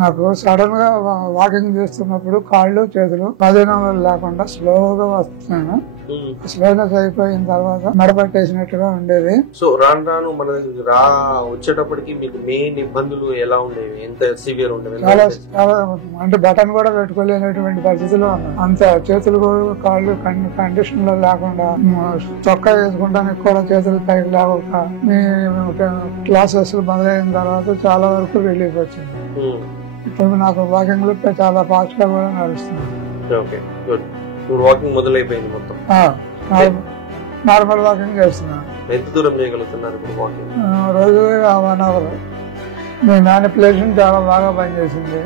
నాకు సడన్ గా వాకింగ్ చేస్తున్నప్పుడు కాళ్ళు చేతులు స్వాధీనంలో లేకుండా స్లోగా వస్తున్నాను. స్లోనెస్ అయిపోయిన తర్వాత మెడపట్టేసినట్టుగా ఉండేది. సో రాను రాను మన వచ్చేటప్పటికి మీకు మెయిన్ ఇబ్బందులు ఎలా ఉండేవి? ఎంత సివియర్ ఉండేవి? చాలా అంటే బటన్ కూడా పెట్టుకోలేనటువంటి పరిస్థితిలో ఉన్నాను. అంత చేతులు కాళ్ళు కండిషన్ లో లేకుండా చొక్కా వేసుకుంటానికి కూడా చేతులు పైకి లేక మీ క్లాసెస్ మొదలైన తర్వాత చాలా వరకు రిలీఫ్ వచ్చింది. ఇప్పుడు నాకు వాకింగ్ లో చాలా ఫాస్ట్ గా కూడా నడుస్తుంది. వాకింగ్ మొదలైపోయింది మొత్తం. నార్మల్ వాకింగ్ చేస్తున్నాను. ఎంత దూరం చేయగలుగుతున్నారు ఇప్పుడు వాకింగ్? రోజు 1 అవర్. మీ మ్యానిపులేషన్ చాలా బాగా పనిచేసింది.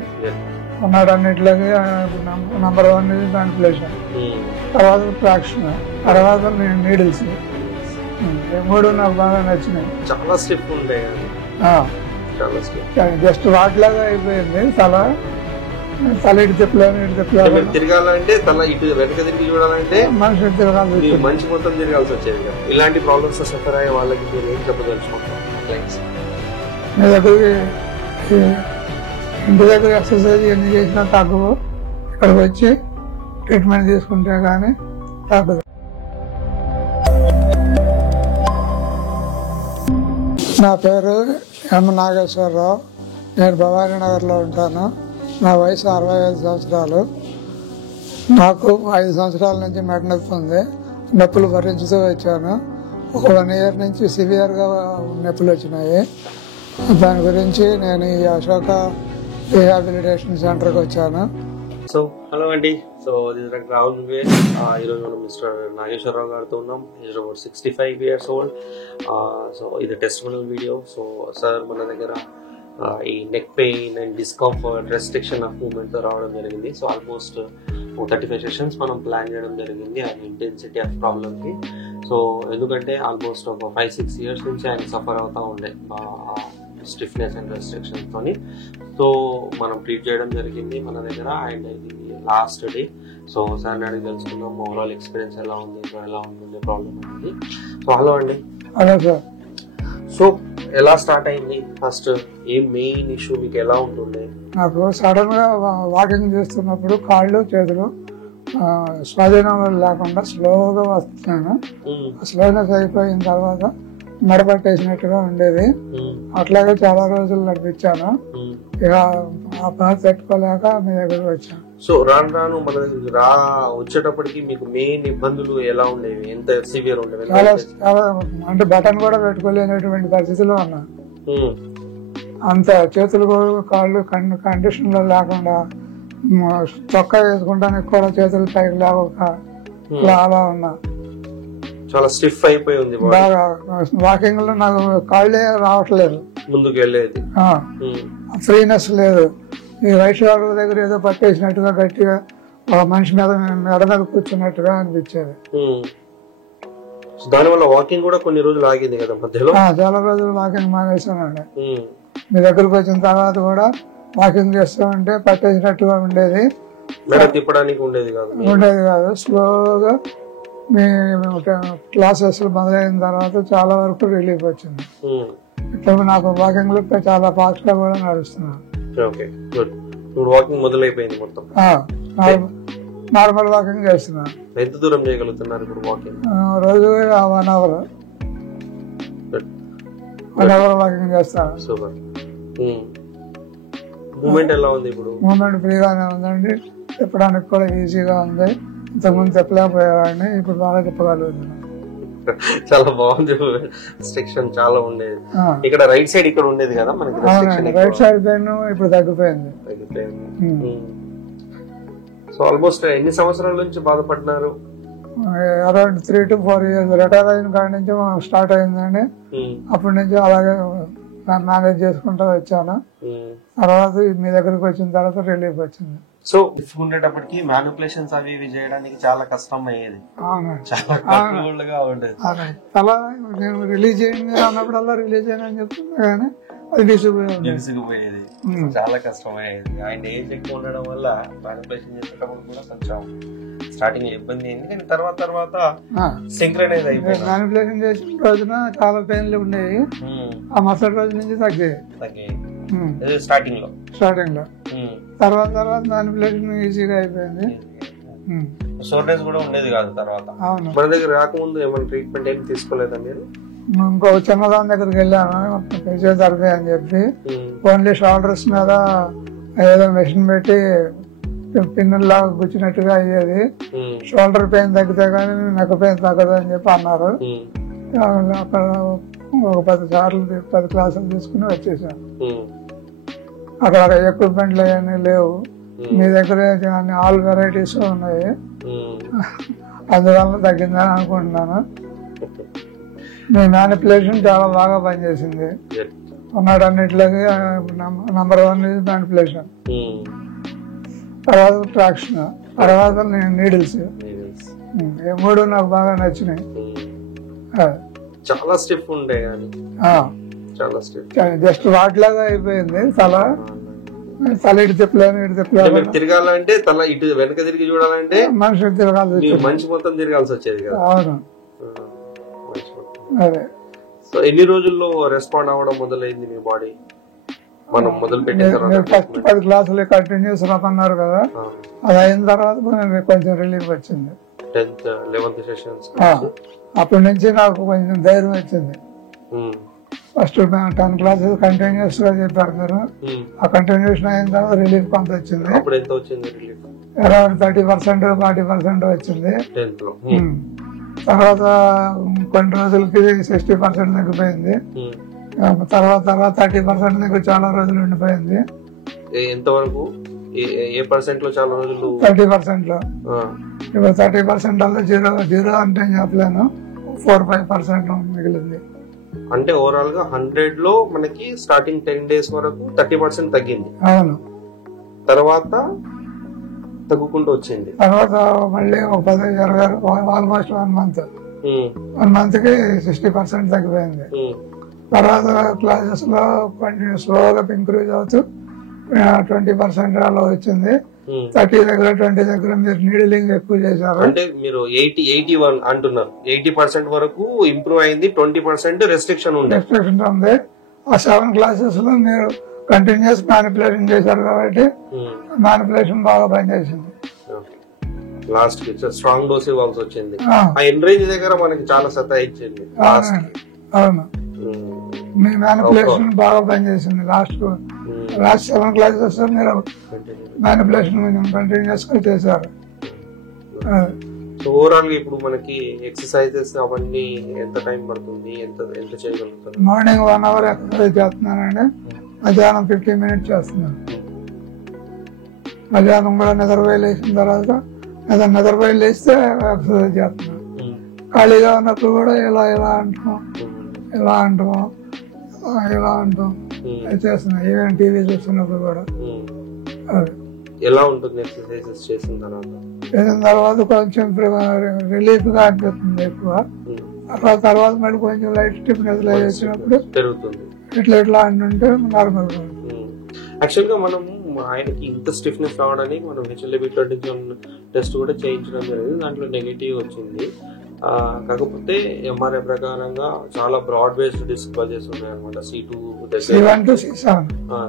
ఉన్నటన్నిటిలోకి నంబర్ 1 మ్యానిపులేషన్, తర్వాత ఫ్రాక్షన్, తర్వాత నీడిల్స్. ఈ 3 నాకు బాగా నచ్చినాయి. చాలా స్టెప్ ఉంటాయి. జస్ట్ వాటిలాగా అయిపోయింది. తల ఇటు తిప్పలేదు. తిరగాలంటే తల ఇటు వెనక తిరిగి చూడాలంటే మనిషి తిరగాలి, మంచి మొత్తం తిరగాల్సి వచ్చేది. ఇలాంటి ప్రాబ్లమ్స్ సఫర్ అయ్యే వాళ్ళకి మీరు ఏం చెప్పదలుచుకుంటారు? మీ దగ్గరికి ఇంటి దగ్గర ఎక్సర్సైజ్ ఎన్ని చేసినా తగ్గవు. ఇక్కడికి వచ్చి ట్రీట్మెంట్ తీసుకుంటే కానీ తగ్గదు. నా పేరు ఎం నాగేశ్వరరావు. నేను భవానీ నగర్లో ఉంటాను. నా వయసు 65 సంవత్సరాలు. నాకు 5 సంవత్సరాల నుంచి మెడ నొప్పి ఉంది. నొప్పులు భరించుతూ వచ్చాను. ఒక 1 ఇయర్ నుంచి సివియర్గా నొప్పులు వచ్చినాయి. దాని గురించి నేను ఈ అశోక రీహాబిలిటేషన్ సెంటర్కి వచ్చాను. సో హలో అండి. So this doctor Rahul Vivek. ఈరోజు మనం మిస్టర్ నాగేశ్వరరావు గారితో ఉన్నాం. Is about 65 years old. So ఇది టెస్టిమోనియల్ వీడియో. సో సార్ మన దగ్గర ఈ neck pain and discomfort, restriction of movement తో రావడం జరిగింది. సో ఆల్మోస్ట్ 35 సెషన్స్ మనం ప్లాన్ చేయడం జరిగింది ఆయన ఇంటెన్సిటీ ఆఫ్ ప్రాబ్లమ్ కి. సో ఎందుకంటే ఆల్మోస్ట్ ఒక 5-6 years నుంచి ఆయన సఫర్ అవుతా ఉండే స్టిఫ్నెస్ అండ్ రెస్ట్రిక్షన్స్ తోని. సో మనం ట్రీట్ చేయడం జరిగింది మన దగ్గర. అండ్ ఇది లాస్ట్ డే. సో సార్ అడిగి తెలుసుకున్నాం ఓవరాల్ ఎక్స్పీరియన్స్ ఎలా ఉంది, ఎలా ఉంటుంది ప్రాబ్లమ్ అనేది. సో హలో అండి. Hello sir. సో ఎలా స్టార్ట్ అయింది? ఫస్ట్ ఏం మెయిన్ ఇష్యూ మీకు ఎలా ఉంటుండే? నాకు సడన్ గా వాకింగ్ చేస్తున్నప్పుడు కాళ్ళు చేతులు స్వాధీనంలో లేకుండా స్లోగా వస్తున్నాను. స్లోనెస్ అయిపోయిన తర్వాత మెడపట్టేసినట్టుగా ఉండేది. అట్లాగే చాలా రోజులు నడిపించాను. ఇక ఆ బాధ పెట్టుకోలేక మీ దగ్గరకు వచ్చాను. సో రాను రాను మన వచ్చేటప్పటికి మీకు మెయిన్ ఇబ్బందులు ఎలా ఉండేవి? ఎంత సివియర్ ఉండేవి? చాలా అంటే బటన్ కూడా పెట్టుకోలేనటువంటి పరిస్థితిలో ఉన్నా. అంత చేతులు కాళ్ళు కండిషన్ లో లేకుండా చొక్కా వేసుకుంటానికి కూడా చేతులు పైకి లేక అలా ఉన్నా. చాలా స్టిఫ్ అయిపోయి ఉంది బాగా. వాకింగ్ లో నాకు కాళ్ళే రావట్లేదు, ముందుకు వెళ్ళేది ఫ్రీనెస్ లేదు. ఈ రైట్ షోల్డర్ దగ్గర ఏదో పట్టేసినట్టుగా గట్టిగా మనిషి మెడ మీద కూర్చున్నట్టుగా అనిపించేది. దానివల్ల వాకింగ్ కూడా కొన్ని రోజులు ఆగింది కదా మధ్యలో? చాలా రోజులు వాకింగ్ మానేసానండి. మీ దగ్గరకు వచ్చిన తర్వాత కూడా వాకింగ్ చేస్తూ ఉంటే పట్టేసినట్టుగా ఉండేది. మెడ తిప్పడానికి ఉండేది కాదు. స్లోగా మీ క్లాసెస్ మొదలైన తర్వాత చాలా వరకు రిలీఫ్ వచ్చింది. ఇప్పుడు నాకు వాకింగ్ లో చాలా ఫాస్ట్ గా కూడా నడుస్తున్నాను. వాకింగ్ మొదలైపోయింది మొత్తం. నార్మల్ వాకింగ్ చేస్తున్నాను. ఎంత దూరం చేయగలుగుతున్నారు ఇప్పుడు వాకింగ్? రోజు 1 అవర్ వాకింగ్ చేస్తాను. సూపర్. మూమెంట్ ఎలా ఉంది ఇప్పుడు? మూమెంట్ ఫ్రీగానే ఉందండి. తిప్పడానికి కూడా ఈజీగా ఉంది. ఇంతకుముందు తిప్పలేకపోయేవాడిని, ఇప్పుడు బాగా తిప్పగలుగుతున్నాను. చాలా బాగుంది. రెస్ట్రిక్షన్ చాలా ఉండేది. ఇక్కడ రైట్ సైడ్ ఇక్కడ ఉండేది కదా మనకి. రైట్ సైడ్ పెయిన్ ఇప్పుడు తగ్గిపోయింది. సో ఆల్మోస్ట్ ఎన్ని సంవత్సరాల నుంచి బాధపడినారు? Around 3 to 4 years. రిటైర్ అయిన కాడి నుంచి స్టార్ట్ అయిందండి. అప్పటి నుంచి అలాగే మేనేజ్ చేసుకుంటూ వచ్చాను. తర్వాత మీ దగ్గరకు వచ్చిన తర్వాత రిలీఫ్ వచ్చింది. సో ఉండేటప్పటికి మ్యానిపులేషన్స్ అవి ఇవి చేయడానికి చాలా కష్టం అయ్యేది. చాలా ఉండేది. అలా నేను రిలీజ్ చేయండి అన్నప్పుడల్లా రిలీజ్ చేయను అని చెప్తున్నా కానీ అది విసిగిపోయేది. చాలా కష్టం అయ్యేది. ఆయన ఏజ్ ఎక్కువ ఉండడం వల్ల మ్యానిపులేషన్ చేసేటప్పుడు కూడా కొంచెం స్టార్టింగ్ ఇబ్బంది అయింది. కానీ తర్వాత సింక్రనైజ్ అయిపోయింది. మ్యానిపులేషన్ చేసిన రోజున చాలా పెయిన్లు ఉండేవి. ఆ మరుసటి రోజు నుంచి తగ్గాయి స్టార్టింగ్ లో. తర్వాత మ్యానిపులేషన్ ఈజీగా అయిపోయింది. షోర్టేజ్ కూడా ఉండేది కాదు తర్వాత. అవును. మన దగ్గర రాకముందు ఏమైనా ట్రీట్మెంట్ ఏం తీసుకోలేదా మీరు? ఇంకో చిన్నదాని దగ్గరికి వెళ్ళాను ఫిజియోథెరపీ అని చెప్పి. ఓన్లీ షోల్డర్స్ మీద ఏదో మెషిన్ పెట్టి పిన్నుల్లాగా గుచ్చినట్టుగా అయ్యేది. షోల్డర్ పెయిన్ తగ్గితే కానీ నెక్ పెయిన్ తగ్గదు అని చెప్పి అన్నారు. అక్కడ ఒక 10 క్లాసులు తీసుకుని వచ్చేసాను. అక్కడ ఎక్విప్మెంట్లు అవన్నీ లేవు. మీ దగ్గర ఆల్ వెరైటీస్ ఉన్నాయి, అందువల్ల తగ్గిందని అనుకుంటున్నాను. మీ మ్యానిపులేషన్ చాలా బాగా పనిచేసింది. ఉన్నటన్నిటిలోకి నంబర్ 1 ఇది మ్యానిపులేషన్, తర్వాత ట్రాక్షన్, తర్వాత నీడిల్స్. ఈ 3 నాకు బాగా నచ్చినాయి. చాలా స్టిఫ్ ఉండే చాలా స్టిఫ్, జస్ట్ వాటిలాగా అయిపోయింది. తల ఇటు తిప్పలేను, తిరగాలంటే తల ఇటు వెనక తిరిగి చూడాలంటే మనిషి తిరగాల్సి, మనిషి మొత్తం తిరగాల్సి వచ్చేది కదా. అవును. అదే. సో ఎన్ని రోజుల్లో రెస్పాండ్ అవ్వడం మొదలైంది మీ బాడీ? మనం మొదలు పెట్టిన తర్వాత ఫస్ట్ 10 క్లాసులు కంటిన్యూస్ రమ్మన్నారు కదా, అది అయిన తర్వాత కొంచెం రిలీఫ్ వచ్చింది. 10th 11th సెషన్స్ అప్పటి నుంచి నాకు కొంచెం ధైర్యం వచ్చింది. ఫస్ట్ 10 క్లాసెస్ కంటిన్యూస్ గా చెప్పారు మీరు, ఆ కంటిన్యూషన్ అయిన తర్వాత రిలీఫ్ కొంత వచ్చింది. అప్పుడు ఎంత వచ్చింది రిలీఫ్? అరౌండ్ 30% 40% వచ్చింది. 10th లో. తర్వాత కొన్ని రోజులకి 60% తగ్గిపోయింది. తర్వాత 30% దగ్గర చాలా రోజులు ఉండిపోయింది. ఎంతవరకు? ఏ పర్సెంట్ లో చాలా రోజులు? 30% లో. ఇప్పుడు 30% వల్ల జీరో అంటే చెప్పలేను, 4-5% మిగిలింది. అంటే ఓవరాల్ గా 100 లో మనకి స్టార్టింగ్ 10 days వరకు 30% తగ్గింది. అవును. తర్వాత తగ్గుకుంటూ వచ్చింది. తర్వాత మళ్ళీ ఒక 10-20 ఆల్మోస్ట్ 1 మంత్ కి 60% తగ్గిపోయింది. తర్వాత క్లాసెస్ లో కొంచెం స్లోగా ఇంక్రీజ్ అవుతూ 20% అలా వచ్చింది. 30 దగ్గర 20 దగ్గర మీరు నీడిలింగ్ ఎక్కువ చేశారు. అంటే మీరు 81 అంటున్నారు. 80% వరకు ఇంప్రూవ్ అయింది, 20% రెస్ట్రిక్షన్ ఉంది. ఆ 7 క్లాసెస్ లో మీరు కంటిన్యూస్ మ్యానిపులేషన్ చేశారు కాబట్టి మ్యానిపులేషన్ బాగా పనిచేసింది. లాస్ట్ కి స్ట్రాంగ్ డోస్ ఇవ్వాల్సి వచ్చింది. ఆ ఎండ్రేంజ్ దగ్గర మనకి చాలా సతాయించింది. అవును, మీ మ్యానిపులేషన్ బాగా పనిచేసింది. లాస్ట్ 7 క్లాసెస్ మీరు మ్యానిపులేషన్ కంటిన్యూస్ గా చేశారు. ఓవరాల్ గా ఇప్పుడు మనకి ఎక్సర్సైజెస్ అవన్నీ ఎంత టైం పడుతుంది, ఎంత చేయగలుగుతారు? మార్నింగ్ 1 hour ఎక్సర్సైజ్ చేస్తున్నానండి, మధ్యాహ్నం 15 minutes చేస్తున్నాను. మధ్యాహ్నం కూడా నిద్రపోయి లేచిన తర్వాత నిద్రపోయి లేస్తే ఎక్సర్సైజ్ చేస్తున్నాను. ఖాళీగా ఉన్నప్పుడు కూడా ఇలా అంటాం చేస్తున్నా. ఈవెన్ టీవీ చూస్తున్నప్పుడు కూడా. ఎలా ఉంటుంది ఎక్సర్సైజెస్ చేసిన తర్వాత కొంచెం రిలీఫ్ గా అనిపిస్తుంది ఎక్కువ. తర్వాత మళ్ళీ కొంచెం లైట్ స్టిఫ్నెస్ చేసినప్పుడు పెరుగుతుంది. ఇట్లా అంటుంటే నార్మల్ గా. యాక్చువల్ గా మనం ఆయనకి ఇంత స్టిఫ్నెస్ రావడానికి మనం HLA-B21 టెస్ట్ కూడా చేయించడం జరిగింది. దాంట్లో నెగిటివ్ వచ్చింది. కాకపోతే ఎంఆర్ఐ ప్రకారంగా చాలా బ్రాడ్ బేస్డ్ డిస్క్ బల్జెస్ ఉన్నాయి అనమాట.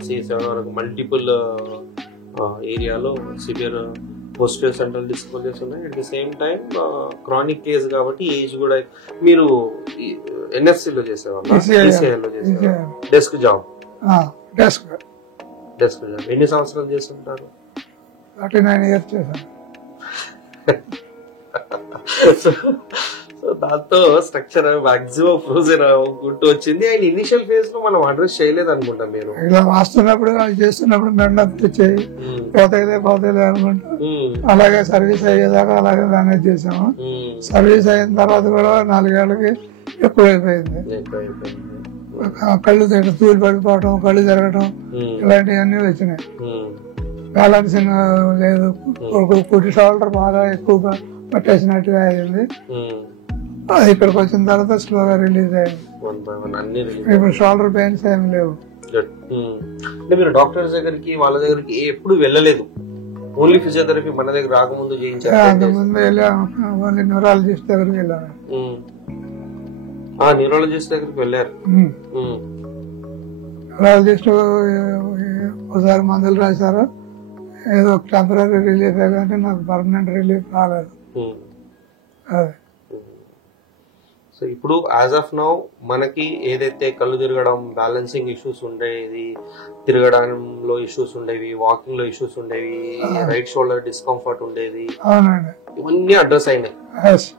C7 వరకు మల్టిపుల్ ఏరియాలో severe posterior central disc bulges ఉన్నాయి. At the same time chronic case కాబట్టి ఏజ్ కూడా. మీరు NFC లో చేసేవాళ్ళు, PCI లో చేసేవాళ్ళు? Desk job. ఎన్ని సంవత్సరాలు చేస్తుంటారు? 39 years చేశాను. సో దాంతో స్ట్రక్చర్ మాక్సిమం ఫ్రోజన్ గుర్తు వచ్చింది. అండ్ ఇనిషియల్ ఫేజ్ లో మనం అడ్రస్ చేయలేదు అనుకుంటాం. మీరు ఇలా వాస్తున్నప్పుడు చేస్తున్నప్పుడు మెండొచ్చాయి, పోతాయిలే అనుకుంటా. అలాగే సర్వీస్ అయ్యేదాకా అలాగే మేనేజ్ చేసాము. సర్వీస్ అయిన తర్వాత కూడా 4 ఏళ్ళకి ఎక్కువైపోయింది. కళ్ళు తూలి పడిపోవటం, కళ్ళు తిరగటం, ఇలాంటివన్నీ వచ్చినాయి. బ్యాలెన్సింగ్ లేదు, కుడి షోల్డర్ బాగా ఎక్కువగా పట్టేసినట్టుగా అయింది. ఇక్కడికి వచ్చిన తర్వాత స్లోగా రిలీజ్ అయింది. ఇప్పుడు షోల్డర్ పెయిన్స్ ఏమి లేవు. అంటే మీరు డాక్టర్స్ దగ్గరికి వాళ్ళ దగ్గరికి ఎప్పుడు వెళ్ళలేదు? ఓన్లీ ఫిజియోథెరపీ మన దగ్గర రాకముందు చేయించారు? అంతకుముందు వెళ్ళాము, ఓన్లీ న్యూరాలజిస్ట్ దగ్గరికి వెళ్ళాను. న్యూరాలజిస్ట్ దగ్గరికి వెళ్ళారు. న్యూరాలజిస్ట్ ఒకసారి మందులు రాశారు, ఏదో టెంపరీ రిలీఫ్ కానీ నాకు పర్మనెంట్ రిలీఫ్ రాలేదు. అదే సో ఇప్పుడు యాజ్ ఆఫ్ నౌ మనకి ఏదైతే కళ్ళు తిరగడం, బ్యాలెన్సింగ్ ఇష్యూస్ ఉండేది, తిరగడంలో ఇష్యూస్ ఉండేవి, వాకింగ్ లో ఇష్యూస్ ఉండేవి, రైట్ షోల్డర్ డిస్కంఫర్ట్ ఉండేది, అవునండి. ఇవన్నీ అడ్రస్ అయినాయి. ఎస్,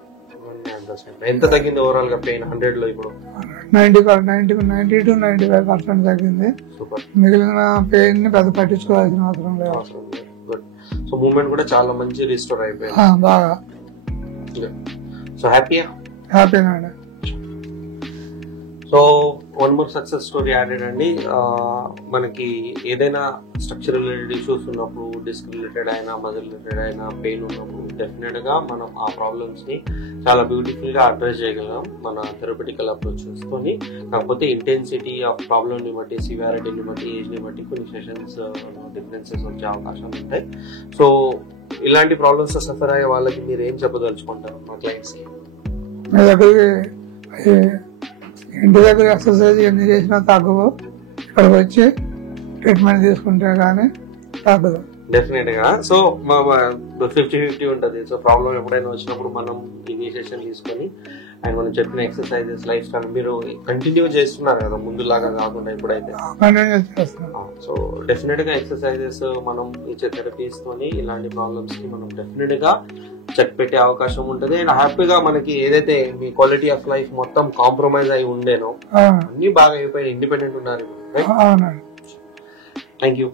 ఎంత తగ్గింది ఓవరాల్ గా పెయిన్ 100 లో? ఇప్పుడు 90 to 95% తగ్గింది. సూపర్. మిగిలిన పెయిన్ ని పెద్ద పట్టించుకోవాల్సిన అవసరం లేదు. గుడ్. సో మూవ్మెంట్ కూడా చాలా మంచి రిస్టోర్ అయిపోయింది. బాగా. సో హ్యాపీయా? హ్యాపీనండి. So one more success story added అండి. మనకి ఏదైనా స్ట్రక్చరల్ రిలేటెడ్ ఇష్యూస్ ఉన్నప్పుడు, డిస్క్ రిలేటెడ్ అయినా, మజిల్ రిలేటెడ్ అయినా, పెయిన్ ఉన్నప్పుడు డెఫినెట్ గా మనం ఆ ప్రాబ్లమ్స్ ని చాలా బ్యూటిఫుల్ గా అడ్రస్ చేయగలం మన థెరపటికల్ అప్రోచ్ తీసుకొని. కాకపోతే ఇంటెన్సిటీ ఆఫ్ ప్రాబ్లమ్ ని బట్టి, సివియారిటీని బట్టి, ఏజ్ ని బట్టి కొన్ని సెషన్స్ డిఫరెన్సెస్ వచ్చే అవకాశాలు ఉంటాయి. సో ఇలాంటి ప్రాబ్లమ్స్ సఫర్ అయ్యే వాళ్ళకి మీరు ఏం చెప్పదలుచుకుంటారు మా క్లయింట్స్ కి? మీ దగ్గరికి ఇంటి దగ్గర ఎక్సర్సైజ్ ఎన్ని చేసినా తగ్గవు, ఇక్కడికి వచ్చి ట్రీట్మెంట్ తీసుకుంటే కానీ తగ్గదు. డెఫినెట్ గా. సో 50-50 ఉంటది. సో ప్రాబ్లం ఎప్పుడైనా వచ్చినప్పుడు మనం ఇనిషియేషన్ తీసుకొని అండ్ మనం చెప్పిన ఎక్సర్సైజెస్, లైఫ్ స్టైల్ మీరు కంటిన్యూ చేస్తున్నారు కదా ముందులాగా కాకుండా ఇప్పుడైతే. సో డెఫినెట్ గా ఎక్సర్సైజెస్, మనం ఇచ్చే థెరపీస్ తోని ఇలాంటి ప్రాబ్లమ్స్ కి మనం డెఫినెట్ గా చెక్ పెట్టే అవకాశం ఉంటుంది. అండ్ హ్యాపీగా మనకి ఏదైతే మీ క్వాలిటీ ఆఫ్ లైఫ్ మొత్తం కాంప్రమైజ్ అయి ఉండేనో అన్ని బాగా అయిపోయి ఇండిపెండెంట్ ఉన్నారు. Thank you.